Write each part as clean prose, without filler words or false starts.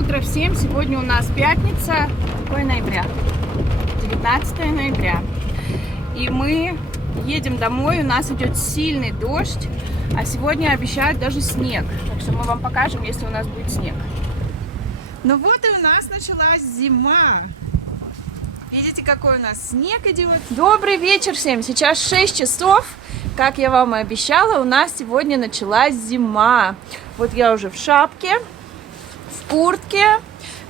утро всем! Сегодня у нас пятница, какое ноября? 19 ноября. И мы едем домой, у нас идет сильный дождь, а сегодня обещают даже снег. Так что мы вам покажем, если у нас будет снег. Ну вот и у нас началась зима. Видите, какой у нас снег идет? Добрый вечер всем! Сейчас 6 часов. Как я вам и обещала, у нас сегодня началась зима. Вот я уже в шапке, в куртке.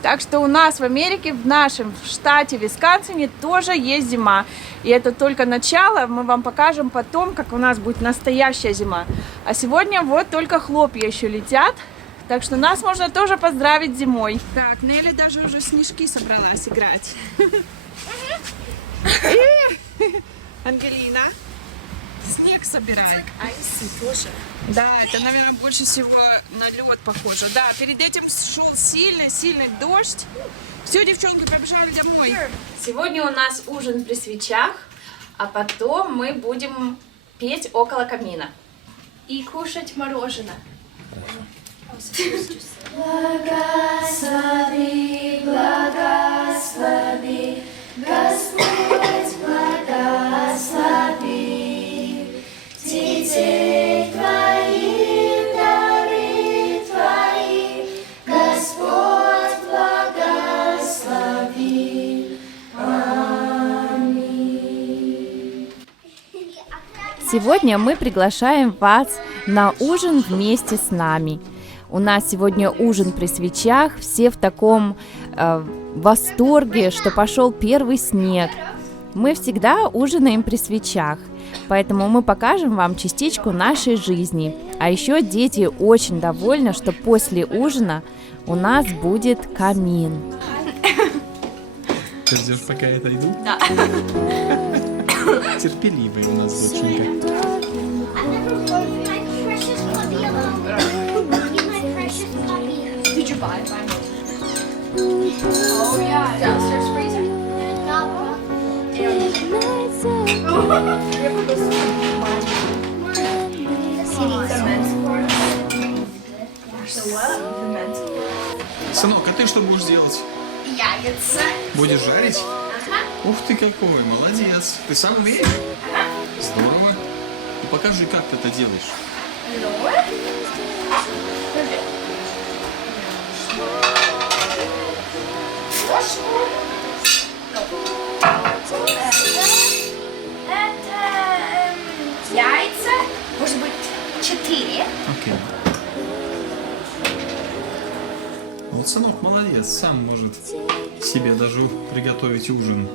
Так что у нас в Америке, в нашем штате Висконсине тоже есть зима. И это только начало, мы вам покажем потом, как у нас будет настоящая зима. А сегодня вот только хлопья еще летят. Так что нас можно тоже поздравить зимой. Так, Нелли даже уже снежки собралась играть. Ангелина снег собирает. Тоже. Да, это, наверное, больше всего на лед похоже. Да, перед этим шел сильный дождь. Все, девчонки, побежали домой. Сегодня у нас ужин при свечах, а потом мы будем петь около камина. И кушать мороженое. Благослови, благослови, Господь благослови детей Твоих, дары Твои, Господь благослови. Аминь. Сегодня мы приглашаем вас на ужин вместе с нами. У нас сегодня ужин при свечах, все в таком восторге, что пошел первый снег. Мы всегда ужинаем при свечах, поэтому мы покажем вам частичку нашей жизни. А еще дети очень довольны, что после ужина у нас будет камин. Ты ждешь, пока я отойду? Да. Терпеливый у нас доченька. Did you buy mine? Oh yeah, downstairs freezer. Сынок, а ты что будешь делать? Яйца. Будешь жарить? Ух ты какой, молодец. Ты сам умеешь? Здорово. Ну покажи, как ты это делаешь. Это яйца. Может быть 4. Окей. Вот сынок молодец, сам может себе даже приготовить ужин.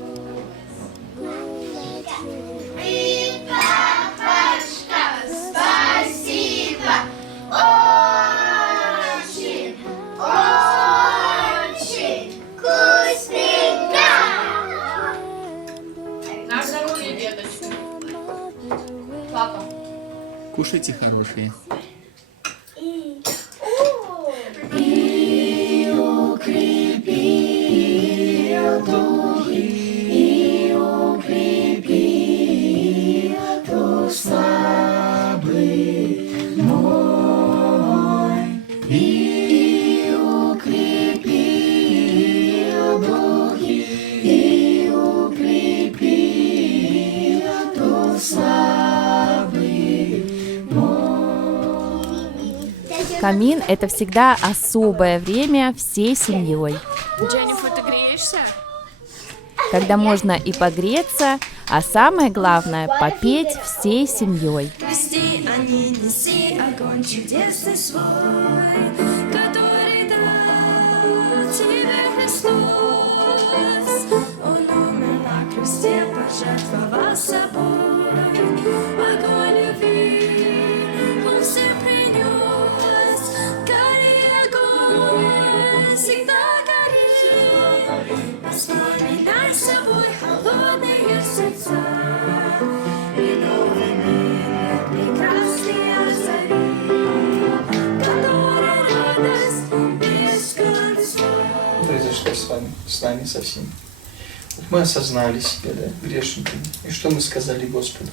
На здоровье, деточки. Папа. Кушайте, хорошие. Камин – это всегда особое время всей семьей, Дженнифер, ты греешься? когда можно и погреться, а самое главное – попеть всей семьей. Неси, а не неси огонь чудесный свой, который дал тебе Христос. Он умер на кресте, пожертвовал собой. Огонь любви он все принес. Гори огонь, всегда гори. Воспламеняй собой холодные сердца. И новый мир прекрасный озари, который радость без конца. Произошло с нами со всеми. Мы осознали себя, да, грешниками. И что мы сказали Господу?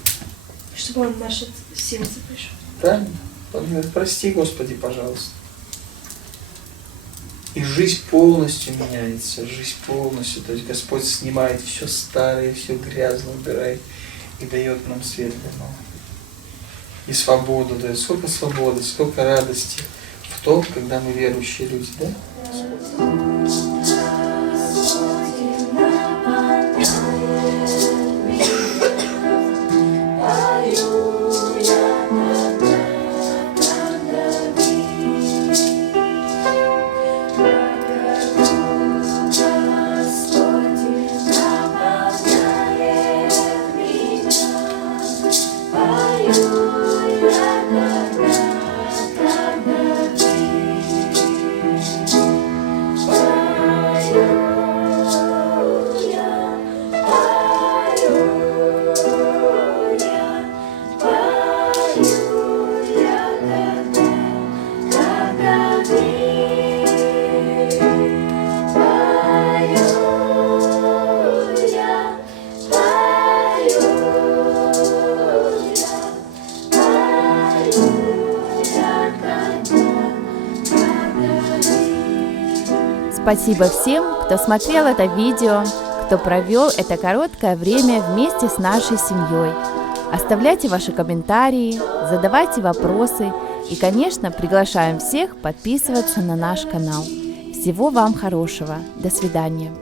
Чтобы он в наше сердце пришел. Правильно? Он говорит, прости, Господи, пожалуйста. И жизнь полностью меняется, жизнь полностью. То есть Господь снимает все старое, все грязное, убирает и дает нам светлое новое. И свободу дает. Сколько свободы, сколько радости в том, когда мы верующие люди, да? Спасибо всем, кто смотрел это видео, кто провел это короткое время вместе с нашей семьей. Оставляйте ваши комментарии, задавайте вопросы и, конечно, приглашаем всех подписываться на наш канал. Всего вам хорошего. До свидания.